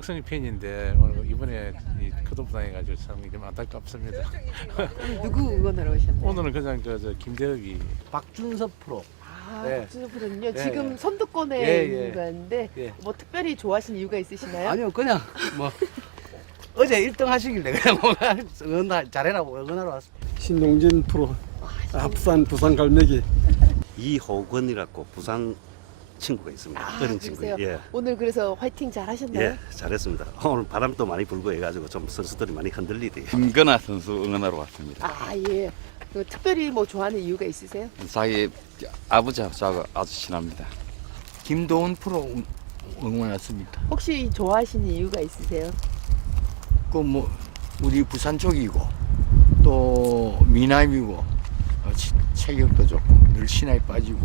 박성희 팬인데 오늘 이번에 이 컷오프 당해 가지고 참 좀 안타깝습니다. 누구 응원하러 오셨나요? 오늘은 그냥 그저 김대엽이 박준섭 프로. 아, 예. 박준호 프로는요. 예, 지금 예. 선두권에 예, 예. 있는 건데 예. 뭐 특별히 좋아하시는 이유가 있으시나요? 아니요, 그냥 뭐 어제 1등 하시길래 그냥 뭐 응원 잘해라고 응원하러 왔습니다. 신용진 프로 앞산 부산 갈매기 이호건이라고 부산 친구가 있습니다. 아, 어린 친구. 그러세요? 예. 오늘 그래서 화이팅 잘 하셨나요? 예, 잘했습니다. 오늘 바람도 많이 불고 해가지고 좀 선수들이 많이 흔들리대요. 김건아 선수 응원하러 왔습니다. 아, 예. 그 특별히 뭐 좋아하는 이유가 있으세요? 자기 아버지하고 아주 친합니다. 김도훈 프로 응- 응원 왔습니다. 혹시 좋아하시는 이유가 있으세요? 그 뭐 우리 부산 쪽이고 또 미남이고 어, 치- 체격도 좋고 늘 신화에 빠지고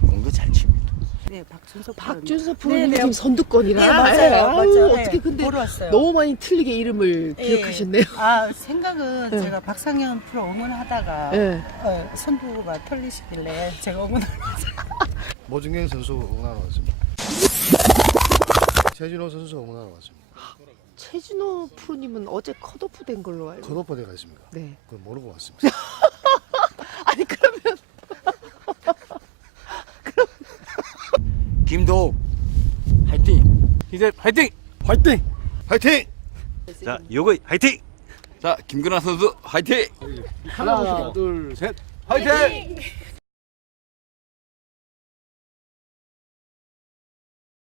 공도 잘 칩니다. 네, 박준석 박준서 네, 프로님 네. 지금 선두권이라. 네, 맞아요. 아유, 맞아요. 어떻게 네, 근데 보러 왔어요. 너무 많이 틀리게 이름을 예. 기억하셨네요. 아, 생각은 네. 제가 박상현 프로 응원하다가 네. 어, 선두가 털리시길래 제가 응원을 모준경 선수 응원하러 왔습니다. 최진호 선수 응원하러 왔습니다. 최진호 프로님은 어제 컷오프 된 걸로 알고. 컷오퍼대가 있습니까? 네. 그걸 모르고 왔습니다. 아니 그러면 김도우 화이팅! 이제 화이팅! 화이팅! 화이팅! 자, 요거 화이팅! 자, 김건아 선수 화이팅! 하나, 둘, 셋. 화이팅!